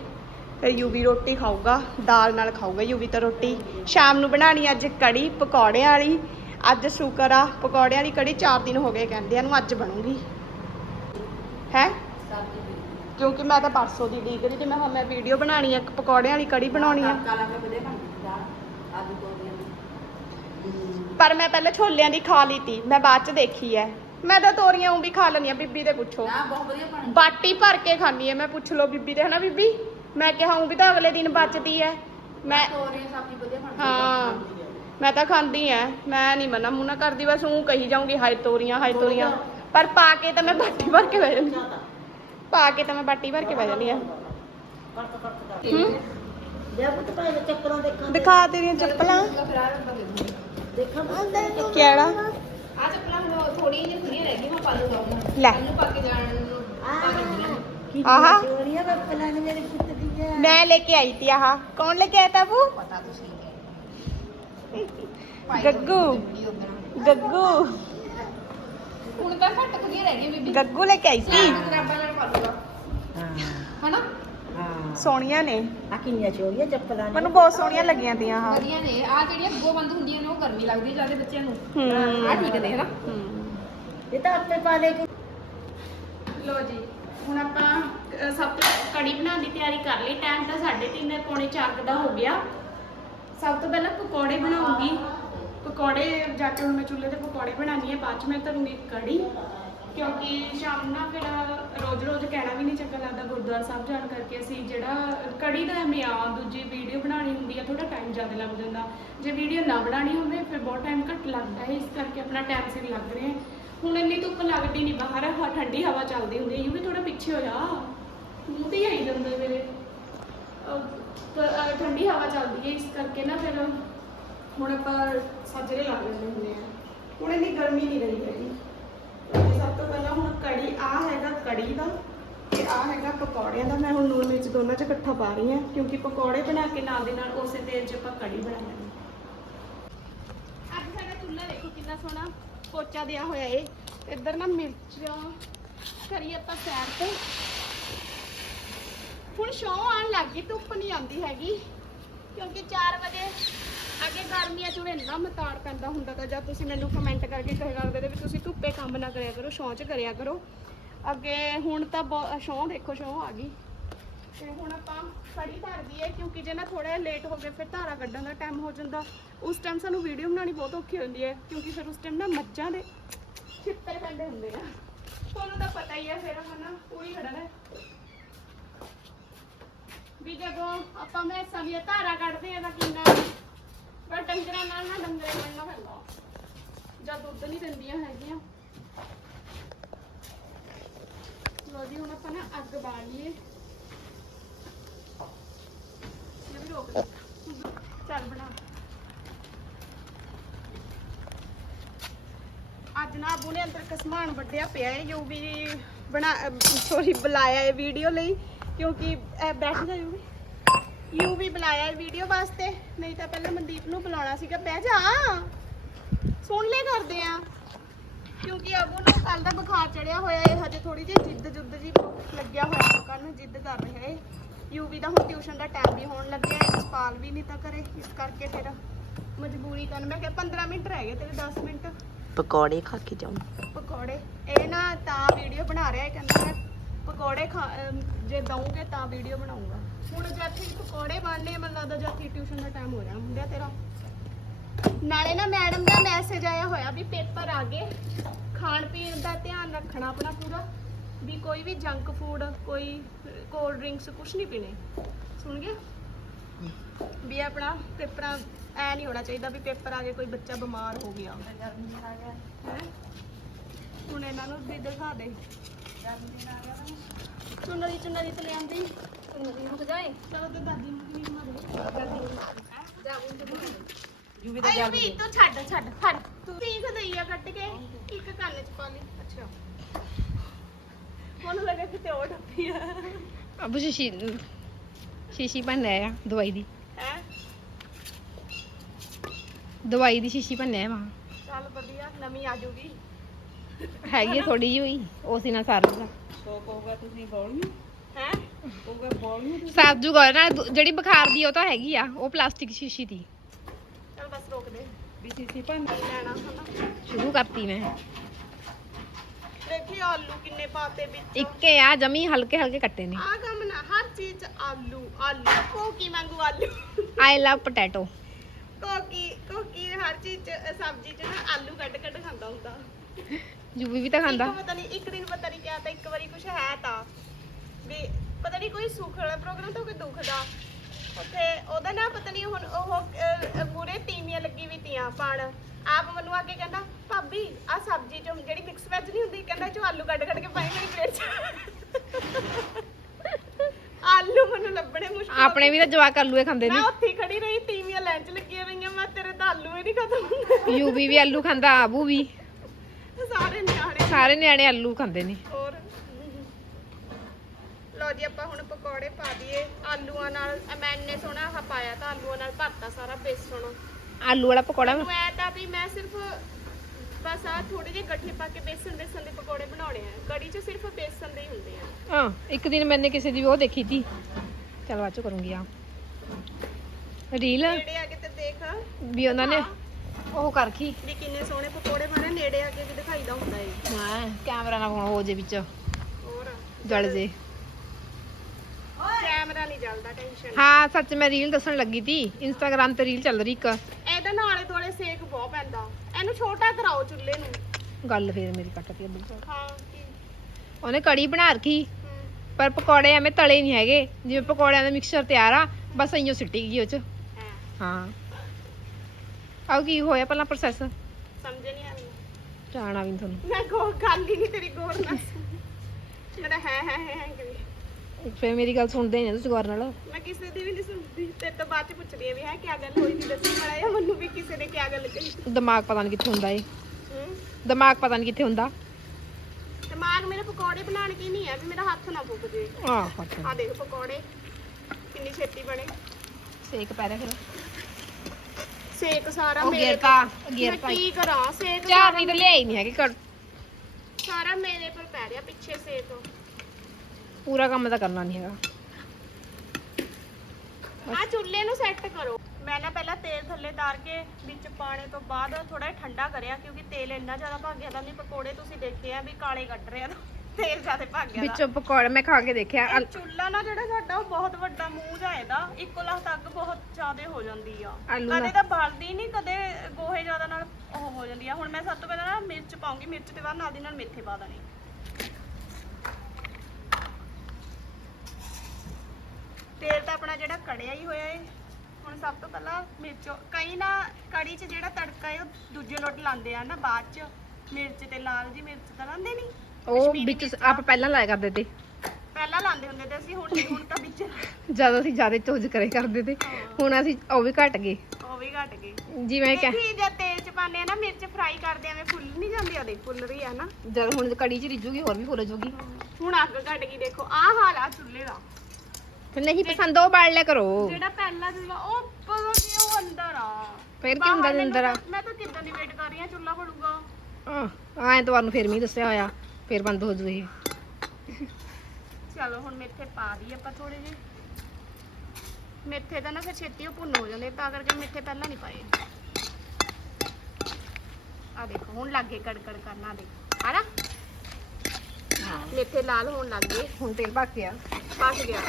ਫਿਰ ਯੂਵੀ ਰੋਟੀ ਖਾਊਗਾ, ਦਾਲ ਨਾਲ ਖਾਊਗਾ ਯੂਵੀ ਤਾਂ ਰੋਟੀ। ਸ਼ਾਮ ਨੂੰ ਬਣਾਣੀ ਅੱਜ ਕੜੀ ਪਕੌੜਿਆਂ ਵਾਲੀ। ਅੱਜ ਸ਼ੁਕਰ ਆ, ਪਕੌੜਿਆਂ ਵਾਲੀ ਕੜੀ 4 ਦਿਨ ਹੋ ਗਏ, ਕਹਿੰਦੇ ਨੂੰ ਅੱਜ ਬਣੂਗੀ। ਹੈ? ਕਿਉਂਕਿ ਮੈਂ ਤਾਂ ਪਰਸੋਂ ਦੀ ਡੀਕ ਰਹੀ ਤੇ ਮੈਂ ਹਾਂ ਮੈਂ ਵੀਡੀਓ ਬਣਾਣੀ ਆ ਇੱਕ ਪਕੌੜਿਆਂ ਵਾਲੀ ਕੜੀ ਬਣਾਉਣੀ ਆ। ਪਰ ਮੈਂ ਪਹਿਲਾਂ ਛੋਲਿਆਂ ਦੀ ਖਾ ਲਈ ਤੀ ਮੈਂ ਬਾਅਦ ਚ ਦੇਖੀ ਐ। ਮੈਂ ਤਾਂ ਤੋਰੀਆਂ ਉਂ ਵੀ ਖਾ ਲੈਣੀ ਆ ਬੀਬੀ ਦੇ ਪੁੱਛੋ। ਨਾ ਬਾਟੀ ਭਰ ਕੇ ਖਾਣੀ ਐ ਮੈਂ ਪੁੱਛ ਲਓ ਬੀਬੀ ਦੇ ਹਨਾ ਬੀਬੀ? ਮੈਂ ਕਿਹਾ ਉਂ ਵੀ ਤਾਂ ਅਗਲੇ ਦਿਨ ਬਚਦੀ ਐ। ਮੈਂ ਤੋਰੀਆਂ ਸਬਜ਼ੀ ਵਧੀਆ ਬਣਦੀ ਹਾਂ। ਮੈਂ ਤਾਂ ਖਾਂਦੀ ਐ ਮੈਂ ਨਹੀਂ ਮਨਾ ਮੁਨਾ ਕਰਦੀ ਬਸ ਉਂ ਕਹੀ ਜਾਊਂਗੀ ਹਾਏ ਤੋਰੀਆਂ ਹਾਏ ਤੋਰੀਆਂ। ਪਰ ਪਾ ਕੇ ਤਾਂ ਮੈਂ ਬਾਟੀ ਭਰ ਕੇ ਬਹਿ ਜਾਂਦੀ। ਪਾ ਕੇ ਤਾਂ ਮੈਂ ਬਾਟੀ ਭਰ ਕੇ ਬਹਿ ਜਾਂਦੀ ਆ। ਫ਼ਰਕ ਫ਼ਰਕ ਦਾ। ਹੂੰ? ਜੇ ਪੁੱਤ ਭਾਈ ਦੇ ਚੱਕਰਾਂ ਦੇਖਾਂ। ਦਿਖਾ ਤੇਰੀਆਂ ਚੱਪਲਾਂ। ਫਿਰ ਆ ਰੰਗ ਦੇ ਦੇਖਾਂ ਕਿਹੜਾ? ਆ ਚੱਪਲਾਂ ਹੁਣ ਥੋੜੀ ਜਿਹੀ ਖੁੱਲੀਆਂ ਰਹਿ ਗਈਆਂ ਮੈਂ ਪਾ ਦੂੰਗਾ ਉਹਨਾਂ ਲੈ। ਪਾ ਕੇ ਜਾਣ ਨੂੰ ਪਾ ਆਹਾ। ਚੋਰੀਆਂ ਦਾ ਪਲਾਨ ਮੇਰੇ ਪੁੱਤ ਦੀ ਹੈ ਮੈਂ ਲੈ ਕੇ ਆਈ ਤੀ ਆਹ। ਕੌਣ ਲੈ ਕੇ ਆਇਆ ਤਾਬੂ ਪਤਾ ਤੁਸੀਂ। ਗੱਗੂ। ਗੱਗੂ। ਹੁਣ ਤਾਂ ਘੱਟ ਖੁੱਲੀਆਂ ਰਹਿ ਗਈਆਂ ਬੀਬੀ। ਗੱਗੂ ਲੈ ਕੇ ਆਈ ਸੀ। ਨਾਲ ਹਾਂ। ਹਨਾ? ਹਾਂ। ਸੋਹਣੀਆਂ ਨੇ। ਆ ਕਿੰਨੀਆਂ ਚੋਰੀਆਂ ਚੱਪਲਾਂ ਨੇ। ਮੈਨੂੰ ਬਹੁਤ ਸੋਹਣੀਆਂ ਲੱਗੀਆਂ ਤੀਆਂ ਆਹ। ਵਧੀਆ ਨੇ। ਆ ਜਿਹੜੀਆਂ ਅੱਗੋਂ ਬੰਦ ਹੁੰਦੀਆਂ ਨੇ ਉਹ ਗਰਮੀ ਲੱਗਦੀ ਜ਼ਿਆਦਾ ਬੱਚਿਆਂ ਨੂੰ। ਹੂੰ। ਆ ਠੀਕ ਨੇ ਹਨਾ? ਇਹ ਤਾਂ ਆਪੇ ਪਾ ਲੈ ਕੇ ਲੋ ਜੀ ਹੁਣ ਆਪਾਂ ਸਭ ਤੋਂ ਕੜੀ ਬਣਾਉਣ ਦੀ ਤਿਆਰੀ ਕਰ ਲਈ। ਟਾਈਮ ਤਾਂ 3:30 ਪੌਣੇ 4 ਦਾ ਹੋ ਗਿਆ। ਸਭ ਤੋਂ ਪਹਿਲਾਂ ਪਕੌੜੇ ਬਣਾਉਂਗੀ। ਪਕੌੜੇ ਜਾ ਕੇ ਹੁਣ ਮੈਂ ਚੁੱਲ੍ਹੇ ਤੇ ਪਕੌੜੇ ਬਣਾਉਣੀ ਹੈ, ਬਾਅਦ ਚ ਮੈਂ ਧਰੂੰਗੀ ਕੜੀ ਕਿਉਂਕਿ ਸ਼ਾਮ ਨਾ ਫਿਰ ਰੋਜ਼-ਰੋਜ਼ ਕਹਿਣਾ ਵੀ ਨਹੀਂ ਚੰਗਾ ਲੱਗਦਾ, ਗੁਰਦੁਆਰਾ ਸਾਹਿਬ ਜਾਣ ਕਰਕੇ ਅਸੀਂ ਜਿਹੜਾ ਕੜੀ ਦਾ ਮਿਆ ਦੂਜੀ ਵੀਡੀਓ ਬਣਾਉਣੀ ਹੁੰਦੀ ਆ ਥੋੜਾ ਟਾਈਮ ਜ਼ਿਆਦਾ ਲੱਗ ਜਾਂਦਾ। ਜੇ ਵੀਡੀਓ ਨਾ ਬਣਾਉਣੀ ਹੋਵੇ, ਫਿਰ ਬਹੁਤ ਟਾਈਮ ਘੱਟ ਲੱਗਦਾ ਹੈ, ਇਸ ਕਰਕੇ ਆਪਣਾ ਟਾਈਮ ਸਿਰ ਲੱਗ ਰਿਹਾ ਹੁਣ ਇੰਨੀ ਧੁੱਪ ਲੱਗਦੀ ਨਹੀਂ, ਬਾਹਰ ਹਵਾ ਠੰਡੀ ਹਵਾ ਚੱਲਦੀ ਹੁੰਦੀ ਹੈ, ਯੂ ਵੀ ਥੋੜਾ ਪਿੱਛੇ ਹੋ ਜਾ। ਮੂੰਹ ਤੇ ਆਈ ਜਾਂਦਾ ਮੇਰੇ। ਠੰਡੀ ਹਵਾ ਚੱਲਦੀ ਹੈ, ਇਸ ਕਰਕੇ ਨਾ ਫਿਰ ਹੁਣ ਆਪਾਂ ਸਾਜਰੇ ਲੱਗ ਜਾਂਦੇ ਹੁੰਦੇ ਆ। ਹੁਣ ਇੰਨੀ ਗਰਮੀ ਨਹੀਂ ਰਹੀ ਹੈਗੀ। ਤੇ ਸਭ ਤੋਂ ਪਹਿਲਾਂ ਹੁਣ ਕੜੀ, ਆ ਹੈਗਾ ਕੜੀ ਦਾ ਤੇ ਆ ਹੈਗਾ ਪਕੌੜਿਆਂ ਦਾ। ਮੈਂ ਹੁਣ ਨੂਨ ਮਿਰਚ ਦੋਨਾਂ ਚ ਇਕੱਠਾ ਪਾ ਰਹੀ ਹਾਂ ਕਿਉਂਕਿ ਪਕੌੜੇ ਬਣਾ ਕੇ ਨਾਲ ਦੇ ਨਾਲ ਉਸੇ ਤੇਲ 'ਚ ਆਪਾਂ ਕੜੀ ਬਣਾ ਲੈਣੀ ਅੱਜ ਸਾਡਾ ਚੁੱਲ੍ਹਾ ਦੇਖੋ ਕਿੰਨਾ ਸੋਹਣਾ ਪੋਚਾ ਦਿਆ ਹੋਇਆ ਏ। ਇੱਧਰ ਨਾ ਮਿਰਚਾਂ ਕਰੀ ਆਪਾਂ ਸੈਰ ਤੇ। ਹੁਣ ਸ਼ੌ ਆਣ ਲੱਗ ਗਈ, ਧੁੱਪ ਨਹੀਂ ਆਉਂਦੀ ਹੈਗੀ। ਕਿਉਂਕਿ 4 ਵਜੇ ਅੱਗੇ ਗਰਮੀਆਂ ਚ ਹੁਣ ਇੰਨਾ ਮਤਾੜ ਪੈਂਦਾ ਹੁੰਦਾ ਤਾਂ ਜਦ ਤੁਸੀਂ ਮੈਨੂੰ ਕਮੈਂਟ ਕਰਕੇ ਕਹੇ ਕਰਦੇ ਤੇ ਵੀ ਤੁਸੀਂ ਧੁੱਪੇ ਕੰਮ ਨਾ ਕਰਿਆ ਕਰੋ ਸ਼ੌਂ ਚ ਕਰਿਆ ਕਰੋ। ਅੱਗੇ ਹੁਣ ਤਾਂ ਬਹੁਤ ਦੇਖੋ ਸ਼ੌਂ ਆ ਗਈ। ਤੇ ਹੁਣ ਆਪਾਂ ਕੜੀ ਧਰਦੀ ਹੈ ਕਿਉਂਕਿ ਜੇ ਨਾ ਥੋੜਾ ਜਿਹਾ ਲੇਟ ਹੋ ਗਏ, ਫਿਰ ਧਾਰਾ ਕੱਢਣ ਦਾ ਟਾਈਮ ਹੋ ਜਾਂਦਾ। ਉਸ ਟਾਈਮ ਸਾਨੂੰ ਵੀਡੀਓ ਬਣਾਉਣੀ ਬਹੁਤ ਔਖੀ ਹੁੰਦੀ ਹੈ, ਕਿਉਂਕਿ ਫਿਰ ਉਸ ਟਾਈਮ ਨਾ ਮੱਝਾਂ ਦੇ ਛਿੱਤਰ ਪੈਂਦੇ ਹੁੰਦੇ ਆ। ਤੁਹਾਨੂੰ ਤਾਂ ਪਤਾ ਹੀ ਹੈ, ਫਿਰ ਹਨਾ ਪੂਰੀ ਖੜਨਾ ਹੈ ਵੀ ਜਦੋਂ ਆਪਾਂ ਮੈਸਾਂ ਦੀਆਂ ਧਾਰਾ ਕੱਢਦੇ ਆ ਤਾਂ ਕਿੰਨਾ ਪਰ ਡੰਗਰਾਂ ਨਾਲ ਨਾ ਡੰਗਰੇ ਬਣਨਾ ਪੈਂਦਾ ਜਦ ਦੁੱਧ ਨਹੀਂ ਦਿੰਦੀਆਂ ਹੈਗੀਆਂ। ਲੋ ਜੀ, ਹੁਣ ਆਪਾਂ ਨਾ ਅੱਗ ਬਾਲ ਲਈਏ। ਇਹ ਵੀ ਰੋਕ ਦੇ ਚੱਲ ਬਣਾ। ਅੱਜ ਨਾ ਆਬੂ ਨੇ ਅੰਦਰ ਕਸਮਾਨ ਵੱਡਿਆ ਪਿਆ ਹੈ, ਜੋ ਵੀ ਬਣਾ ਸੋਰੀ ਬੁਲਾਇਆ ਹੈ ਵੀਡੀਓ ਲਈ। ਕਿਉਂਕਿ ਇਹ ਬੈਠ ਜਾ ਯੂ ਵੀ। ਯੂ ਵੀ ਬੁਲਾਇਆ ਹੈ ਵੀਡੀਓ ਵਾਸਤੇ ਨਹੀਂ ਤਾਂ ਪਹਿਲਾਂ ਮਨਦੀਪ ਨੂੰ ਬੁਲਾਉਣਾ ਸੀਗਾ। ਬਹਿ ਜਾ। ਸੁਣ ਲੈ ਕਰਦੇ ਆ। ਕਿਉਂਕਿ ਅਬੂ ਨੂੰ ਕੱਲ ਦਾ ਬੁਖਾਰ ਚੜਿਆ ਹੋਇਆ ਹੈ ਹਜੇ ਥੋੜੀ ਜਿਹੀ ਜਿੱਦ ਜੁੱਦ ਜੀ ਲੱਗਿਆ ਹੋਇਆ ਕੱਲ ਨੂੰ ਜਿੱਦ ਕਰ ਰਿਹਾ ਹੈ। ਯੂਵੀ ਦਾ ਹੁਣ ਟਿਊਸ਼ਨ ਦਾ ਟਾਈਮ ਵੀ ਹੋਣ ਲੱਗਿਆ ਹੈ ਜਸਪਾਲ ਵੀ ਨਹੀਂ ਤਾਂ ਕਰੇ ਇਸ ਕਰਕੇ ਫਿਰ ਮਜਬੂਰੀ ਕਰਨ ਮੈਂ ਕਿਹਾ 15 ਮਿੰਟ ਰਹਿ ਗਏ ਤੇਰੇ 10 ਮਿੰਟ। ਪਕੌੜੇ ਖਾ ਕੇ ਜਾਉਂ ਪਕੌੜੇ। ਇਹ ਨਾ ਤਾਂ ਵੀਡੀਓ ਬਣਾ ਰਿਹਾ ਹੈ ਕਹਿੰਦਾ ਮੈਂ ਪਕੌੜੇ ਖਾ ਅਮ, ਜੇ ਦਊਂਗੇ ਤਾਂ ਵੀਡੀਓ ਬਣਾਉਂਗਾ ਹੁਣ ਜਦ ਪਕੌੜੇ ਬਣਨੇ ਮੈਨੂੰ ਲੱਗਦਾ ਜਦ ਟਿਊਸ਼ਨ ਦਾ ਟਾਈਮ ਹੋ ਜਾਣਾ ਮੁੰਡਿਆ ਤੇਰਾ। ਨਾਲੇ ਨਾ ਮੈਡਮ ਦਾ ਮੈਸੇਜ ਆਇਆ ਹੋਇਆ ਵੀ ਪੇਪਰ ਆ ਗਏ। ਖਾਣ ਪੀਣ ਦਾ ਧਿਆਨ ਰੱਖਣਾ ਆਪਣਾ ਪੂਰਾ। ਵੀ ਕੋਈ ਵੀ ਜੰਕ ਫੂਡ ਕੋਈ ਕੋਲਡ ਡਰਿੰਕਸ ਕੁਝ ਨਹੀਂ ਪੀਣੇ। ਸੁਣ ਗਏ ਵੀ ਆਪਣਾ ਪੇਪਰਾਂ ਐ ਨਹੀਂ ਹੋਣਾ ਚਾਹੀਦਾ ਵੀ ਪੇਪਰ ਆ ਗਏ ਕੋਈ ਬੱਚਾ ਬਿਮਾਰ ਹੋ ਗਿਆ। ਹੈਂ? ਹੁਣ ਇਹਨਾਂ ਨੂੰ ਵੀ ਦਿਖਾ ਦੇ। ਚੁੰਨਰੀ ਚੁੰਨਰੀ ਤੇ ਲਿਆਂਦੀ। ਰੁਕ ਜਾਏ। ਚਲੋ ਤੇ ਦਾਦੀ ਨੂੰ ਵੀ ਮਾਰੇ ਜਾ ਉਹ ਤੇ ਬਣਾ ਦੇ। ਜੂਵੀ ਦਾ ਆਇਓ ਜਨਮ ਵੀ ਦਿਨ ਤੂੰ ਛੱਡ ਛੱਡ। ਫੜ ਤੂੰ ਸੀਖ ਦਈਆ ਕੱਟ ਕੇ? ਇੱਕ ਕੰਨ ਚ ਪਾ ਲਈ। ਅੱਛਾ। ਹੁਣ ਲੱਗਾ ਕਿਤੇ ਉਹ ਡੱਬੀ ਆ। ਅਬੂ ਸ਼ੀਸ਼ੀ ਸ਼ੀਸ਼ੀ ਭੰਨਿਆ ਆ ਦਵਾਈ ਦੀ। ਹੈ? ਦਵਾਈ ਦੀ ਸ਼ੀਸ਼ੀ ਭੰਨਿਆ ਵਾ। ਚੱਲ ਵਧੀਆ ਨਵੀਂ ਆ ਜੂਗੀ। ਹੈਗੀ ਥੋੜੀ ਜਿਹੀ ਹੋਈ ਉਸੇ ਨਾਲ ਸਾਰ ਦਾ ਸੋ ਕਹੂਗਾ ਤੁਸੀਂ ਬੋਲੀਆਂ ਹੈ? ਕਹੂਗਾ ਬੋਲੀਆਂ ਤੁਸੀਂ? ਸਾਰ ਜੂਗਾ ਨਾ ਜਿਹੜੀ ਬੁਖਾਰ ਦੀ ਉਹ ਤਾਂ ਹੈਗੀ ਆ ਉਹ ਪਲਾਸਟਿਕ ਸ਼ੀਸ਼ੀ ਦੀ। ਚੱਲ ਬਸ ਰੋਕ ਦੇ। ਵੀ ਸੀਸੀ ਭੰਨ ਲੈਣਾ ਹਨਾ। ਸ਼ੁਰੂ ਕਰਤੀ ਮੈਂ। ਦੇਖੀ ਆਲੂ ਕਿੰਨੇ ਪਾਤੇ ਵਿੱਚ। ਇੱਕੇ ਆ ਜਮੀ ਹਲਕੇ ਹਲਕੇ ਕੱਟੇ ਨੇ। ਆ ਕੰਮ ਨਾ ਹਰ ਚੀਜ਼ ਆਲੂ ਆਲੂ ਕੋਕੀ ਵਾਂਗੂ ਆਲੂ। ਆਈ ਲਵ ਪੋਟੈਟੋ ਕੋਕੀ ਕੋਕੀ ਹਰ ਚੀਜ਼ ਸਬਜ਼ੀ 'ਚ ਨਾ ਆਲੂ ਕੱਢ ਕੱਢ ਖਾਂਦਾ ਹੁੰਦਾ। ਜੂਬੀ ਵੀ ਤਾਂ ਖਾਂਦਾ। ਪਤਾ ਨਹੀਂ ਇੱਕ ਦਿਨ ਪਤਾ ਨਹੀਂ ਕਿਹਾ ਤਾਂ ਇੱਕ ਵਾਰੀ ਕੁਝ ਹੈ ਤਾਂ। ਵੀ ਪਤਾ ਨਹੀਂ ਕੋਈ ਸੁੱਖ ਵਾਲਾ ਪ੍ਰੋਗਰਾਮ ਤਾਂ ਕੋਈ ਦੁੱਖ ਦਾ। ਉੱਥੇ ਉਹਦਾ ਨਾ ਪਤਾ ਨਹੀਂ ਹੁਣ ਉਹ ਮੂਰੇ ਤੀਵੀਆਂ ਲੱਗੀ ਵੀ ਤੀਆਂ ਪਾਣ। ਆਪ ਮੈਨੂੰ ਆ ਕੇ ਕਹਿੰਦਾ ਭਾਬੀ ਆ ਸਬਜ਼ੀ ਚੋਂ ਜਿਹੜੀ ਮਿਕਸ ਵੈਜ ਨਹੀਂ ਹੁੰਦੀ ਕਹਿੰਦਾ ਚੋ ਆਲੂ ਕੱਢ ਕੱਢ ਕੇ ਪਾਈ ਮੇਰੀ ਪਲੇਟ 'ਚ। ਆਲੂ ਮੈਨੂੰ ਲੱਭਣੇ ਮੁਸ਼ਕਿਲ ਆਪਣੇ ਵੀ ਤਾਂ ਜਵਾਕ ਆਲੂਏ ਖਾਂਦੇ ਮੈਂ ਨੇ ਉੱਥੇ ਹੀ ਖੜੀ ਰਹੀ ਤੀਵੀਆਂ ਲੈਣ 'ਚ ਲੱਗੀਆਂ ਰਹੀਆਂ ਮੈਂ ਤੇਰੇ ਤਾਂ ਆਲੂ ਹੀ ਨਹੀਂ ਖਤਮ ਯੂਬੀ ਵੀ ਆਲੂ ਖਾਂਦਾ ਆਬੂ ਵੀ। ਸਾਰੇ ਨਿਆਣੇ। ਸਾਰੇ ਨਿਆਣੇ ਆਲੂ ਖਾਂਦੇ ਨੇ। ਹੋਰ? ਲਓ ਜੀ ਆਪਾਂ ਹੁਣ ਪਕੌੜੇ ਪਾ ਦਈਏ। ਆਲੂਆਂ ਨਾਲ ਮੈਂ ਇੰਨੇ ਸੋਹਣਾ ਆਹ ਪਾਇਆ ਤਾਂ ਆਲੂਆਂ ਨਾਲ ਭਰਤਾ ਸਾਰਾ ਬੇਸਣ। ਆਲੂ ਵਾਲਾ ਪਕੌੜਾ ਐ ਤਾਂ ਵੀ ਮੈਂ ਸਿਰਫ ਬਸ ਆ ਥੋੜੇ ਜਿਹੇ ਗੱਠੇ ਪਾ ਕੇ ਬੇਸਣ ਬੇਸਣ ਦੇ ਪਕੌੜੇ ਬਣਾਉਣੇ ਆ। ਕੜੀ 'ਚ ਸਿਰਫ ਬੇਸਣ ਦੇ ਹੀ ਹੁੰਦੇ ਆ। ਹਾਂ ਇੱਕ ਦਿਨ ਮੈਨੇ ਕਿਸੇ ਦੀ ਉਹ ਦੇਖੀ ਸੀ ਚਲ ਬਾਅਦ ਚ ਕਰੂੰਗੀ ਆ। ਰੀਲ। ਨੇੜੇ ਆ ਕੇ ਤੇ ਦੇਖ? ਵੀ ਉਹਨਾਂ ਨੇ ਉਹ ਕਰਖੀ ਵੀ ਕਿੰਨੇ ਸੋਹਣੇ ਪਕੌੜੇ ਬਣੇ ਨੇੜੇ ਆ ਕੇ ਵੀ ਦਿਖਾਈਦਾ ਹੁੰਦਾ ਏ। ਹਾਂ ਕੈਮਰਾ ਨਾ ਹੋ ਜੇ ਵਿੱਚ। ਹੋਰ? ਜਲ ਜੇ। ਕੈਮਰਾ ਨਹੀਂ ਚੱਲਦਾ ਟੈਨਸ਼ਨ ਹਾਂ ਸੱਚ ਮੈਂ ਰੀਲ ਦੱਸਣ ਲੱਗੀ ਸੀ ਇੰਸਟਾਗ੍ਰਾਮ ਤੇ ਰੀਲ ਚੱਲ ਰਹੀ ਇੱਕ। ਇਹਦਾ ਨਾਲੇ ਦੁਆਲੇ ਸੇਕ ਬਹੁਤ ਪੈਂਦਾ। ਇਹਨੂੰ ਛੋਟਾ ਕਰਾਓ ਚੁੱਲ੍ਹੇ ਨੂੰ। ਗੱਲ ਫੇਰ ਮੇਰੀ ਕੱਟਤੀ ਅੱਬੂ ਹਾਂ ਕੀ? ਉਹਨੇ ਕੜੀ ਬਣਾ ਰੱਖੀ। ਪਰ ਪਕੌੜੇ ਐਵੇਂ ਤਲੇ ਨਹੀਂ ਹੈਗੇ। ਜਿਵੇਂ ਪਕੌੜਿਆਂ ਦਾ ਮਿਕਸਚਰ ਤਿਆਰ ਆ ਬਸ ਇਈਓ ਸਿੱਟੀ ਗਈ ਉਹ ਚ। ਹਾਂ। ਹਾਂ ਆਹ ਕੀ ਹੋਇਆ ਪਹਿਲਾਂ ਪ੍ਰੋਸੈਸ ਸਮਝ ਨਹੀਂ ਆ ਰਹੀ। ਜਾਣਾ ਵੀ ਨੀ ਤੁਹਾਨੂੰ। ਮੈਂ ਗੋ ਗੱਲ ਹੀ ਨਹੀਂ ਤੇਰੀ ਗੌਰ ਨਾਲ। ਮੇਰਾ ਹੈ ਹੈ ਹੈ ਹੈ ਕਰੀ। ਫੇਰ ਮੇਰੀ ਗੱਲ ਸੁਣਦੇ ਨੇ ਤੁਸੀਂ ਗੌਰ ਨਾਲ। ਮੈਂ ਕਿਸੇ ਦੀ ਵੀ ਨਹੀਂ ਸੁਣਦੀ। ਤੇ ਤੋਂ ਬਾਅਦ ਚ ਪੁੱਛਦੀ ਆ ਵੀ ਹੈ ਕੀ ਗੱਲ ਹੋਈ ਸੀ ਦੱਸੀ ਮੜਾ ਜਾਂ ਮੈਨੂੰ ਵੀ ਕਿਸੇ ਨੇ ਕੀ ਗੱਲ ਕਹੀ। ਦਿਮਾਗ ਪਤਾ ਨਹੀਂ ਕਿੱਥੇ ਹੁੰਦਾ ਏ। ਹਮ, ਦਿਮਾਗ ਪਤਾ ਨਹੀਂ ਕਿੱਥੇ ਹੁੰਦਾ। ਦਿਮਾਗ ਮੇਰੇ ਪਕੌੜੇ ਬਣਾਉਣ ਕੀ ਨਹੀਂ ਹੈ ਵੀ ਮੇਰਾ ਹੱਥ ਨਾ ਫੁੱਕ ਜੇ। ਆਹ ਆ ਦੇਖ ਪਕੌੜੇ ਕਿੰਨੀ ਛੇਤੀ ਬਣੇ। ਸੇਕ ਪੈ ਰਿਹਾ ਫਿਰ। ਸੇਕ ਸਾਰਾ ਉਹ ਮੇਰੇ ਗੇਰਤਾ ਮੈਂ ਗੇਰਤਾ ਕੀ ਕਰਾਂ? ਸੇਕ ਚਾਰ ਸਾਰਾ- ਨਹੀਂ ਤਾਂ ਲਿਆਈ ਨਹੀਂ ਹੈਗੀ ਕਰ। ਸਾਰਾ ਮੇਰੇ ਪਰ ਪੈ ਰਿਹਾ ਪਿੱਛੇ ਸੇਕ। ਪੂਰਾ ਕੰਮ ਤਾਂ ਕਰਨਾ ਨਹੀਂ ਹੈਗਾ। ਆ ਚੁੱਲ੍ਹੇ ਨੂੰ ਸੈੱਟ ਕਰੋ। ਮੈਂ ਨਾ ਪਹਿਲਾਂ ਤੇਲ ਥੱਲੇ ਤਾਰ ਕੇ ਵਿੱਚ ਪਾਣੇ ਤੋਂ ਬਾਅਦ ਥੋੜਾ ਠੰਡਾ ਕਰਿਆ ਕਿਉਂਕਿ ਤੇਲ ਇੰਨਾ ਜ਼ਿਆਦਾ ਭੱਗ ਗਿਆ ਤਾਂ ਨਹੀਂ ਪਕੌੜੇ ਤੁਸੀਂ ਦੇਖੇ ਆ ਵੀ ਕਾਲੇ ਕੱਢ ਰਹੇ ਆ ਤੇਲ ਜ਼ਿਆਦਾ ਭੱਗ ਗਿਆ ਵਿੱਚੋਂ ਪਕੌੜੇ ਮੈਂ ਖਾ ਕੇ ਦੇਖਿਆ। ਇਹ ਚੁੱਲ੍ਹਾ ਨਾ ਜਿਹੜਾ ਸਾਡਾ ਉਹ ਬਹੁਤ ਵੱਡਾ ਮੂੰਹ ਜਾ ਇਹਦਾ। ਇੱਕੋ ਲੱਖ ਅੱਗ ਬਹੁਤ ਜ਼ਿਆਦਾ ਹੋ ਜਾਂਦੀ ਆ। ਆਲੂ ਕਦੇ। ਤਾਂ ਬਲਦੀ ਨਹੀਂ ਕਦੇ ਗੋਹੇ ਜ਼ਿਆਦਾ ਨਾਲ ਉਹ ਹੋ ਜਾਂਦੀ ਆ। ਹੁਣ ਮੈਂ ਸਭ ਤੋਂ ਪਹਿਲਾਂ ਨਾ ਮਿਰਚ ਪਾਉਂਗੀ। ਮਿਰਚ ਦੇ ਬਾਅਦ ਨਾਲ ਦੀ ਨਾਲ ਮੇਥੇ ਪਾ ਦੇਣੇ। ਤੇਲ ਤਾਂ ਆਪਣਾ ਜਿਹੜਾ ਕੜਿਆ ਹੀ ਹੋਇਆ ਏ। ਹੁਣ ਸਭ ਤੋਂ ਪਹਿਲਾਂ ਮਿਰਚ ਕਈ ਨਾ ਕੜੀ 'ਚ ਜਿਹੜਾ ਤੜਕਾ ਏ ਉਹ ਦੂਜੇ ਲੋਟ ਲਾਉਂਦੇ ਆ ਨਾ ਬਾਅਦ 'ਚ। ਮਿਰਚ ਤੇ ਲਾਲ ਜੀ ਮਿਰਚ ਤਾਂ ਲਾਉਂਦੇ ਨਹੀਂ ਉਹ ਵਿੱਚ ਆਪ ਪਹਿਲਾਂ ਲਾਇਆ ਕਰਦੇ ਤੇ। ਪਹਿਲਾਂ ਲਾਉਂਦੇ ਹੁੰਦੇ ਤੇ ਅਸੀਂ ਹੁਣ ਹੁਣ ਤਾਂ ਵਿੱਚ ਜਦੋਂ ਅਸੀਂ ਜ਼ਿਆਦਾ ਚੋਜ ਕਰੇ ਕਰਦੇ ਤੇ ਹੁਣ ਅਸੀਂ ਉਹ ਵੀ ਘਟ ਗਏ। ਉਹ ਵੀ ਘਟ ਗਏ। ਜਿਵੇਂ ਕਿ ਦੇਖੀ ਜਦ ਤੇਲ 'ਚ ਪਾਉਂਦੇ ਆ ਨਾ ਮਿਰਚ ਫਰਾਈ ਕਰਦੇ ਐਵੇਂ ਫੁੱਲ ਨਹੀਂ ਜਾਂਦੀ ਉਹਦੇ ਫੁੱਲ ਰਹੀ ਆ ਨਾ। ਜਦ ਹੁਣ ਕੜੀ ਚ ਰਿਜੂਗੀ ਹੋਰ ਵੀ ਫੁੱਲ ਜੂਗੀ। ਹੁਣ ਅੱਗ ਘਟ ਗਈ ਦੇਖੋ ਆਹ ਹਾਲ ਆ ਚੁੱਲ੍ਹੇ ਦਾ। ਫਿਰ ਨਹੀਂ ਪਸੰਦ ਉਹ ਬਾੜ ਲਿਆ ਕਰੋ। ਜਿਹੜਾ ਪਹਿਲਾਂ ਸੀਗਾ ਉਹ ਪਤਾ ਕੀ ਉਹ ਅੰਦਰ ਆ। ਫਿਰ ਕੀ ਹੁੰਦਾ ਅੰਦਰ ਆ? ਮੈਂ ਤਾਂ ਕਿੱਦਾਂ ਦੀ ਵੇਟ ਕਰ ਰਹੀ ਆ ਚੁੱਲ੍ਹਾ ਬਣੂਗਾ ਹਾਂ ਐਂ ਤੁਹਾਨੂੰ ਫਿਰ ਵੀ ਦੱਸਿਆ ਹੋਇਆ। ਫਿਰ ਬੰਦ ਹੋ ਜੂ ਇਹ ਚਲੋ ਹੁਣ ਮੇਥੇ ਪਾ ਦਈਏ ਆਪਾਂ ਥੋੜੇ ਜਿਹੇ। ਮੇਥੇ ਤਾਂ ਨਾ ਫਿਰ ਛੇਤੀ ਉਹ ਭੁੰਨ ਹੋ ਜਾਂਦੇ ਤਾਂ ਕਰਕੇ ਮੇਥੇ ਪਹਿਲਾਂ ਨਹੀਂ ਪਾਏ। ਆ ਦੇਖੋ ਹੁਣ ਲੱਗ ਗਏ ਕੜਕੜ ਕਰਨਾ ਦੇ ਆਰਾ ਹਾਂ। ਮੇਥੇ ਲਾਲ ਹੋਣ ਲੱਗ ਗਏ। ਹੁਣ ਤੇਲ ਪਾ ਕੇ ਆ। ਪੱਕ ਗਿਆ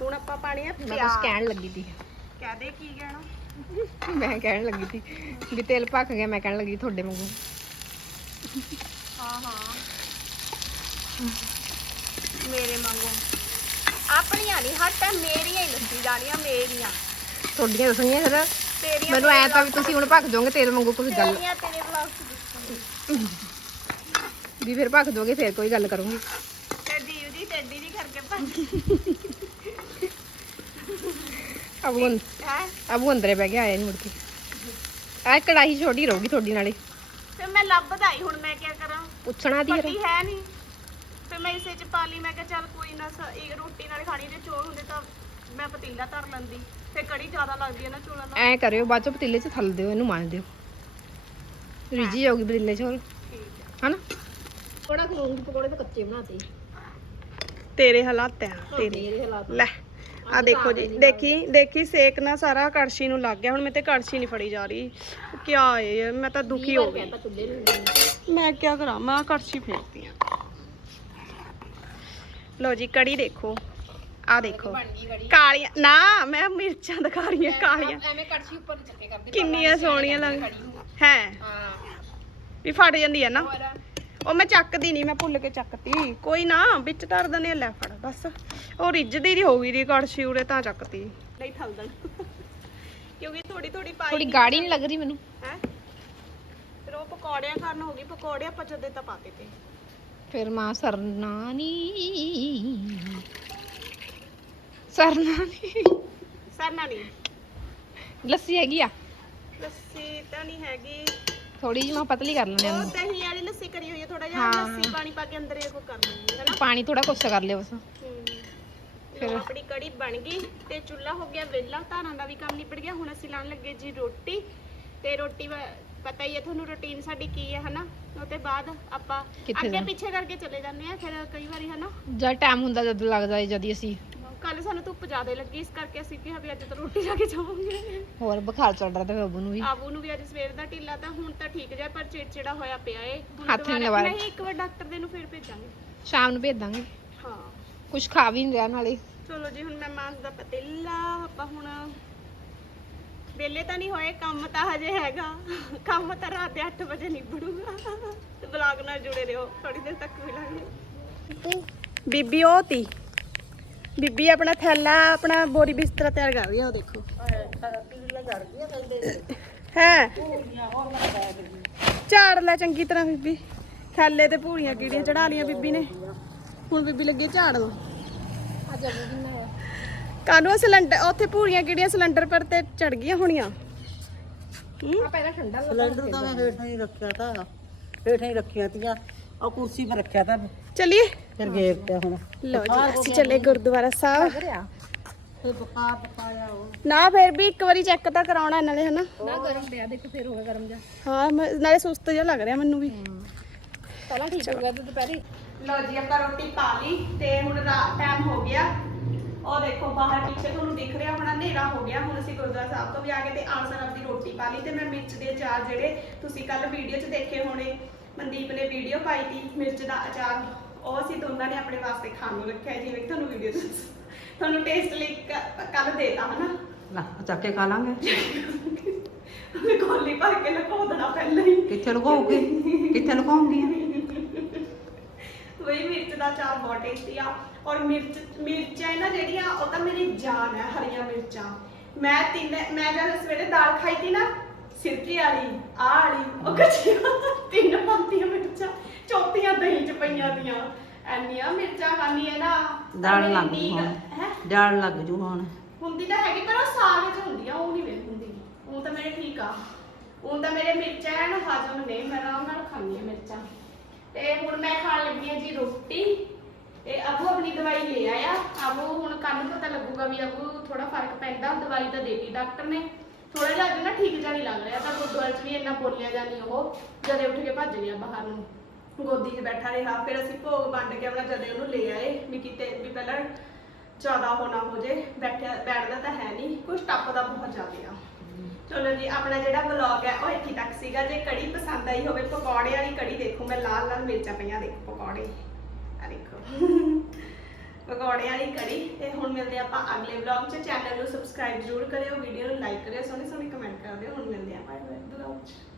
ਹੁਣ ਆਪਾਂ ਪਾਣੀ ਆ ਮੈਂ ਪਿਆਜ਼ ਕਹਿਣ ਲੱਗੀ ਸੀ। ਕਹਦੇ ਕੀ ਕਹਿਣਾ। ਮੈਂ ਕਹਿਣ ਲੱਗੀ ਸੀ ਵੀ ਤੇਲ ਪੱਕ ਗਿਆ ਮੈਂ ਕਹਿਣ ਲੱਗੀ ਤੁਹਾਡੇ ਵਾਂਗੂ। ਹਾਂ ਹਾਂ। ਮੇਰੇ ਮੰਗੋ ਆਪਣੀਆਂ ਨਹੀਂ ਹਰ ਟਾਈਮ ਮੇਰੀਆਂ ਹੀ ਲੱਗੀ ਜਾਣੀਆਂ ਮੇਰੀਆਂ। ਤੁਹਾਡੀਆਂ ਦੱਸਣੀਆਂ ਫਿਰ ਤੇਰੀਆਂ ਮੈਨੂੰ ਐਂ ਤਾਂ ਵੀ ਤੁਸੀਂ ਹੁਣ ਭੱਗ ਜਾਓਗੇ ਤੇਲ ਵਾਂਗੂ ਕੋਈ ਗੱਲ ਤੇਰੀਆਂ ਤੇਰੇ ਵਲੌਗ ਚ ਦੱਸੂਗੀ ਵੀ ਫਿਰ ਭੱਗ ਜਾਓਗੇ ਫਿਰ ਕੋਈ ਗੱਲ ਕਰੂੰਗੀ। ਟੱਡੀ ਉਹਦੀ ਟੱਡੀ ਦੀ ਕਰਕੇ ਭੱਜ ਅਬੂ ਅੰਦਰੇ ਬਹਿ ਗਿਆ ਆਇਆ ਨਹੀਂ ਮੁੜ ਕੇ। ਆ ਕੜਾਹੀ ਛੋਟੀ ਰਹੂਗੀ ਤੁਹਾਡੀ ਨਾਲੇ। ਤੇ ਮੈਂ ਲੱਭਦਾ ਹੀ ਹੁਣ ਮੈਂ ਕੀ ਕਰਾਂ? ਪੁੱਛਣਾ ਦੀ ਪਤੀ ਹੈ ਨਹੀਂ ਫਿਰ ਮੈਂ ਇਸੇ ਚ ਪਾ ਲਈ ਮੈਂ ਕਿਹਾ ਚੱਲ ਕੋਈ ਨਾ ਸ- ਇਹ ਰੋਟੀ ਨਾਲ ਖਾਣੀ ਜੇ ਚੌਲ ਹੁੰਦੇ ਤਾਂ ਮੈਂ ਪਤੀਲਾ ਧਰ ਲੈਂਦੀ। ਫਿਰ ਕੜੀ ਜ਼ਿਆਦਾ ਲੱਗਦੀ ਹੈ ਨਾ ਚੌਲਾਂ ਨਾਲ। ਐ ਕਰਿਓ ਬਾਅਦ ਚ ਪਤੀਲੇ ਚ ਥੱਲ ਦਿਓ ਇਹਨੂੰ ਮਾਂਜ ਦਿਓ। ਰਿਜੀ ਜਾਊਗੀ ਪਤੀਲੇ ਚ ਹੋਰ। ਠੀਕ ਹੈ ਹਨਾ? ਥੋੜਾ ਖਲੂੰਗੀ ਪਕੌੜੇ ਤਾਂ ਕੱਚੇ ਬਣਾਤੇ। ਤੇਰੇ ਹਾਲਾਤ ਆ ਤੇਰੇ। ਹਾਲਾਤ ਲੈ। ਆ ਦੇਖੋ ਜੀ ਦੇਖੀ ਦੇਖੀ ਸੇਕ ਨਾ ਸਾਰਾ ਕੜਛੀ ਨੂੰ ਲੱਗ ਗਿਆ। ਹੁਣ ਮੈਂ ਤੇ ਕੜਛੀ ਨਹੀਂ ਫੜੀ ਜਾ ਰਹੀ। ਕਿਆ ਏ ਮੈਂ ਤਾਂ ਦੁਖੀ ਹੋ ਗਈ। ਮੈਂ ਕੀ ਕਰਾਂ? ਮੈਂ ਕੜਛੀ ਫੇਰਦੀ ਆ। ਲੋ ਜੀ ਕੜੀ ਦੇਖੋ। ਆ ਦੇਖੋ। ਕਾਲੀਆਂ ਨਾ ਮੈਂ ਮਿਰਚਾਂ ਦਿਖਾ ਰਹੀ ਹਾਂ ਕਾਲੀਆਂ। ਐਵੇਂ ਕੜਛੀ ਉੱਪਰ ਚੱਕੇ ਕਰਦੇ ਕਿੰਨੀਆਂ ਸੋਹਣੀਆਂ ਲੱਗ ਹੈ। ਹਾਂ। ਵੀ ਫਟ ਜਾਂਦੀ ਹੈ ਨਾ। ਉਹ ਮੈਂ ਚੱਕਦੀ ਨਹੀਂ ਮੈਂ ਭੁੱਲ ਕੇ ਚੱਕਤੀ। ਕੋਈ ਨਾ ਵਿੱਚ ਧਰ ਦਨੇ ਲੈ ਫੜ ਬਸ। ਉਹ ਰਿੱਝਦੀ ਨਹੀਂ ਹੋਈ ਦੀ ਕੜਛੀ ਉਰੇ ਤਾਂ ਚੱਕਤੀ। ਨਹੀਂ ਥਲਦਣ ਕਿਉਂਕਿ ਥੋੜੀ ਥੋੜੀ ਪਾਈ ਥੋੜੀ ਗਾੜੀ ਨਹੀਂ ਲੱਗ ਰਹੀ ਮੈਨੂੰ। ਹੈ? ਫਿਰ ਉਹ ਪਕੌੜਿਆਂ ਕਾਰਨ ਹੋ ਗਈ ਪਕੌੜੇ ਆਪਾਂ ਜਦੇ ਤਾਂ ਪਾਤੇ ਤੇ ਫਿਰ ਮਾਂ ਸਰਨਾ ਨੀ। ਸਰਨਾ ਨੀ। ਸਰਨਾ ਨਹੀਂ ਲੱਸੀ ਹੈਗੀ ਆ? ਲੱਸੀ ਤਾਂ ਨਹੀਂ ਹੈਗੀ। ਥੋੜੀ ਜਿਹੀ ਮੈਂ ਪਤਲੀ ਕਰ ਲੈਣੇ ਉਹ ਉਹਨੂੰ ਦਹੀਂ ਵਾਲੀ ਲੱਸੀ ਕਰੀ ਹੋਈ ਹੈ ਥੋੜਾ ਜਿਹਾ ਹਾਂ। ਲੱਸੀ ਪਾਣੀ ਪਾ ਕੇ ਅੰਦਰ ਇਹ ਕੋ ਕਰ ਲੈਂਦੀ ਹੈ ਨਾ ਪਾਣੀ ਥੋੜਾ ਕੋਸਾ ਕਰ ਲਿਓ ਬਸ। ਫਿਰ। ਆਪਣੀ ਕੜੀ ਬਣ ਗਈ ਤੇ ਚੁੱਲ੍ਹਾ ਹੋ ਗਿਆ ਵਿਹਲਾ ਧਾਰਾਂ ਦਾ ਵੀ ਕੰਮ ਨਿਬੜ ਗਿਆ। ਹੁਣ ਅਸੀਂ ਲਾਣ ਲੱਗੇ ਜੀ ਰੋਟੀ ਤੇ ਰੋਟੀ ਵਾ- ਪਤਾ ਹੀ ਹੈ ਤੁਹਾਨੂੰ ਰੁਟੀਨ ਸਾਡੀ ਕੀ ਹੈ ਹਨਾ? ਉਹ ਤੇ ਬਾਅਦ ਆਪਾਂ ਕਿੱਥੇ ਅੱਗੇ ਜਾਣਾ? ਪਿੱਛੇ ਕਰਕੇ ਚਲੇ ਜਾਂਦੇ ਆ ਫਿਰ ਕਈ ਵਾਰੀ ਹਨਾ? ਜਦ ਟਾਈਮ ਹੁੰਦਾ ਜਦ ਲੱਗਦਾ ਜਦ ਹੀ ਅਸੀਂ ਕੱਲ ਸਾਨੂੰ ਧੁੱਪ ਜ਼ਿਆਦਾ ਲੱਗੀ ਇਸ ਕਰਕੇ ਅਸੀਂ ਕਿਹਾ ਵੀ ਅੱਜ ਤਾਂ ਰੋਟੀ ਖਾ ਕੇ ਜਾਵਾਂਗੇ। ਹੋਰ ਬੁਖਾਰ ਚੜ ਰਿਹਾ ਤੇ ਬੱਬੂ ਨੂੰ ਵੀ। ਆਬੂ ਨੂੰ ਵੀ ਅੱਜ ਸਵੇਰ ਦਾ ਢਿੱਲਾ ਤਾਂ ਹੁਣ ਤਾਂ ਠੀਕ ਜਿਹਾ ਪਰ ਚਿੜਚਿੜਾ ਹੋਇਆ ਪਿਆ ਏ। ਹੁਣ ਹੱਥ ਨੀ ਦੁਬਾਰਾ- ਲਵਾ ਰਹੇ। ਨਹੀਂ ਇੱਕ ਵਾਰ ਡਾਕਟਰ ਦੇ ਨੂੰ ਫਿਰ ਭੇਜਾਂਗੇ। ਸ਼ਾਮ ਨੂੰ ਭੇਜ ਦਾਂਗੇ ਹਾਂ। ਕੁਝ ਖਾ ਵੀ ਨਹੀਂ ਰਿਹਾ ਨਾਲੇ। ਚਲੋ ਜੀ ਹੁਣ ਮੈਂ ਮਾਂਸ ਦਾ ਪਤੀਲਾ ਆਪਾਂ ਹੁਣ ਵੇਲੇ ਤਾਂ ਨਹੀਂ ਹੋਏ ਕੰਮ ਤਾਂ ਹਜੇ ਹੈਗਾ। ਕੰਮ ਤਾਂ ਰਾਤ ਦੇ 8 ਵਜੇ ਨਿਬੜੂਗਾ। ਤੇ ਬਲੌਗ ਨਾਲ ਜੁੜੇ ਰਹੋ ਥੋੜੀ ਦੇਰ ਤੱਕ ਮਿਲਾਂਗੇ ਬੀਬੀ ਉਹ ਤੀ। ਬੀਬੀ ਆਪਣਾ ਥੈਲਾ ਆਪਣਾ ਬੋਰੀ ਬਿਸਤਰਾ ਤਿਆਰ ਕਰ ਰਹੀ ਆ ਉਹ ਦੇਖੋ। ਹੈ? ਝਾੜ ਲੈ ਚੰਗੀ ਤਰ੍ਹਾਂ ਬੀਬੀ। ਥੈਲੇ ਤੇ ਪੂਰੀਆਂ ਕੀੜੀਆਂ ਚੜਾ ਲੀਆਂ ਬੀਬੀ ਨੇ। ਹੁਣ ਬੀਬੀ ਲੱਗੀ ਝਾੜ ਅਬੂ ਕਿੰਨਾ ਸਿਲੰਡਰ? ਉੱਥੇ ਪੂਰੀਆਂ ਕਿਹੜੀਆਂ ਸਿਲੰਡਰ ਪਰ ਤੇ ਚੜ ਗਈਆਂ ਹੋਣੀਆਂ। ਆ ਪਹਿਲਾਂ ਠੰਡਾ ਸਿਲੰਡਰ ਤਾਂ ਮੈਂ ਹੇਠਾਂ ਹੀ ਰੱਖਿਆ ਤਾ ਹੇਠਾਂ ਹੀ ਰੱਖਿਆ ਤੀਆਂ। ਉਹ ਕੁਰਸੀ 'ਤੇ ਰੱਖਿਆ ਤਾ। ਚਲਿਏ। ਫਿਰ ਗੇਰ ਤੇ ਹੁਣ। ਲਓ ਜੀ ਅਸੀਂ ਚੱਲੇ ਗੁਰਦੁਆਰਾ ਸਾਹਿਬ। ਰਿਹਾ ਫਿਰ ਬੁਖਾਰ ਬੁਖਾਇਆ ਉਹ ਨਾ ਫਿਰ ਵੀ ਇੱਕ ਵਾਰੀ ਚੈੱਕ ਤਾਂ ਕਰਾਉਣਾ ਇਹਨਾਂ ਨੇ ਹਨਾ? ਨਾ ਗਰਮ ਪਿਆ ਦੇਖੋ ਫੇਰ ਹੋ ਗਿਆ ਗਰਮ ਜਾ ਹਾਂ ਮੈਂ- ਨਾਲੇ ਸੁਸਤ ਜਿਹਾ ਲੱਗ ਰਿਹਾ ਮੈਨੂੰ ਵੀ। ਪਹਿਲਾਂ ਠੀਕ ਹੋ ਗਿਆ ਤੇ ਦੁਪਹਿਰੇ। ਲਓ ਜੀ ਆਪਾਂ ਰੋਟੀ ਪਾ ਲਈ ਤੇ ਹੁਣ ਰਾਤ ਟਾਈਮ ਹੋ ਗਿਆ। ਉਹ ਦੇਖੋ ਬਾਹਰ ਪਿੱਛੇ ਤੁਹਾਨੂੰ ਦਿਖ ਰਿਹਾ ਹੋਣਾ ਹਨੇਰਾ ਹੋ ਗਿਆ। ਹੁਣ ਅਸੀਂ ਗੁਰਦੁਆਰਾ ਸਾਹਿਬ ਤੋਂ ਵੀ ਆ ਗਏ ਤੇ ਆਨਸਰ ਆਪਦੀ ਰੋਟੀ ਪਾ ਲਈ ਤੇ ਮੈਂ ਮਿਰਚ ਦੇ ਅਚਾਰ ਜਿਹੜੇ ਤੁਸੀਂ ਕੱਲ ਵੀਡੀਓ 'ਚ ਦੇਖੇ ਹੋਣੇ ਮਨਦੀਪ ਨੇ ਵੀਡੀਓ ਪਾਈ ਸੀ ਮਿਰਚ ਦਾ ਅਚਾਰ। ਉਹ ਅਸੀਂ ਦੋਨਾਂ ਨੇ ਆਪਣੇ ਵਾਸਤੇ ਖਾਣ ਨੂੰ ਰੱਖਿਆ ਜਿਵੇਂ ਕਿ ਤੁਹਾਨੂੰ ਵੀਡੀਓ 'ਚ ਤੁਹਾਨੂੰ ਟੇਸਟ ਲਈ ਕੱਲ ਦੇਤਾ ਹਨਾ? ਨਾ ਚੱਕ ਕੇ ਖਾ ਲਾਂਗੇ। ਉਹਨੇ ਕੋਲੀ ਭਰ ਕੇ ਲਕੋ ਦੇਣਾ ਪਹਿਲਾਂ ਹੀ। ਕਿੱਥੇ ਲੁਕਾਉਗੇ ਕਿੱਥੇ ਲੁਕਾਉਂਗੀਆਂ ਵਈ ਮਿਰਚ ਦਾ ਅਚਾਰ ਬਹੁਤ ਟੇਸਟੀ ਆ। ਔਰ ਮਿਰਚ ਮਿਰਚਾਂ ਹੈ ਨਾ ਜਿਹੜੀਆਂ ਉਹ ਤਾਂ ਮੇਰੀ ਜਾਨ ਹੈ ਹਰੀਆਂ ਮਿਰਚਾਂ। ਮੈਂ ਤਿੰਨ ਮੈਂ ਜਦ ਸਵੇਰੇ ਦਾਲ ਖਾਈ ਤੀ ਨਾ ਸਿਰਕੇ ਵਾਲੀ ਆਹ ਵਾਲੀ ਉਹ ਕੱਚੀਆਂ ਤਿੰਨ ਪੰਤੀਆਂ ਮਿਰਚਾਂ ਚੌਥੀਆਂ ਦਹੀਂ ਚ ਪਈਆਂ ਦੀਆਂ। ਐਨੀਆਂ ਮਿਰਚਾਂ ਖਾਣੀ ਹੈ ਨਾ ਦਾਲ ਲੱਗ ਜੂ ਹੁਣ। ਹੈ? ਦਾਲ ਲੱਗ ਜੂ ਹੁਣ। ਹੁੰਦੀ ਤਾਂ ਹੈਗੀ ਪਰ ਉਹ ਸਾਗ ਚ ਹੁੰਦੀ ਆ ਉਹ ਨਹੀਂ ਵੇਖ ਹੁੰਦੀ। ਉਹ ਤਾਂ ਮੇਰੇ ਠੀਕ ਆ। ਉਹ ਤਾਂ ਮੇਰੇ ਮਿਰਚਾਂ ਐਨ ਹਜਮ ਨੇ ਮੈਂ ਆਰਾਮ ਨਾਲ ਖਾਂਦੀ ਆ ਮਿਰਚਾਂ। ਤੇ ਹੁਣ ਮੈਂ ਖਾਣ ਲੱਗੀ ਆ ਜੀ ਰੋਟੀ। ਤੇ ਅਬੂ ਆਪਣੀ ਦਵਾਈ ਲੈ ਆਇਆ। ਅਬੂ ਹੁਣ ਕੱਲ ਪਤਾ ਲੱਗੂਗਾ ਵੀ ਅਬੂ ਥੋੜਾ ਫ਼ਰਕ ਪੈਂਦਾ ਦਵਾਈ ਤਾਂ ਦੇਤੀ ਡਾਕਟਰ ਨੇ। ਥੋੜਾ ਜਿਹਾ ਅੱਜ ਨਾ ਠੀਕ ਜਿਹਾ ਨਹੀਂ ਲੱਗ ਰਿਹਾ, ਤਾਂ ਗੁਰਦੁਆਰੇ 'ਚ ਵੀ ਇੰਨਾ ਬੋਲਿਆ ਜਾਂ ਨਹੀਂ ਉਹ, ਜਦੇ ਉੱਠ ਕੇ ਭੱਜ ਗਿਆ ਬਾਹਰ ਨੂੰ। ਗੋਦੀ 'ਚ ਬੈਠਾ ਰਿਹਾ, ਫਿਰ ਅਸੀਂ ਭੋਗ ਵੰਡ ਕੇ ਆਪਣਾ ਜਦੇ ਉਹਨੂੰ ਲੈ ਆਏ, ਵੀ ਕਿਤੇ ਵੀ ਪਹਿਲਾਂ ਜ਼ਿਆਦਾ ਹੋਣਾ ਹੋ ਜੇ, ਬੈਠਿਆ, ਬੈਠਦਾ ਤਾਂ ਹੈ ਨਹੀਂ ਕੁਝ ਟੱਪਦਾ ਬਹੁਤ ਜ਼ਿਆਦਾ ਆ। ਚਲੋ ਜੀ, ਆਪਣਾ ਜਿਹੜਾ ਵਲੌਗ ਹੈ ਉਹ ਇੱਥੇ ਤੱਕ ਸੀਗਾ। ਜੇ ਕੜੀ ਪਸੰਦ ਆਈ ਹੋਵੇ, ਪਕੌੜੇ ਵਾਲੀ ਕੜੀ ਦੇਖੋ, ਮੈਂ ਲਾਲ ਲਾਲ ਮਿਰਚਾਂ ਪਈਆਂ, ਦੇਖੋ ਪਕੌੜੇ। ਆ ਦੇਖੋ। ਪਕੌੜੇ ਵਾਲੀ ਕੜੀ। ਤੇ ਹੁਣ ਮਿਲਦੇ ਆਪਾਂ ਅਗਲੇ ਵਲੌਗ 'ਚ। ਚੈਨਲ ਨੂੰ ਸਬਸਕ੍ਰਾਈਬ ਜ਼ਰੂਰ ਕਰਿਓ ਵੀਡੀਓ ਨੂੰ ਲਾਈਕ ਕਰਿਓ ਸੋਹਣੇ ਸੋਹਣੇ ਕਮੈਂਟ ਕਰ ਹੁਣ ਮਿਲਦੇ ਆਪਾਂ ਅਗਲੇ ਵਲੌਗ 'ਚ।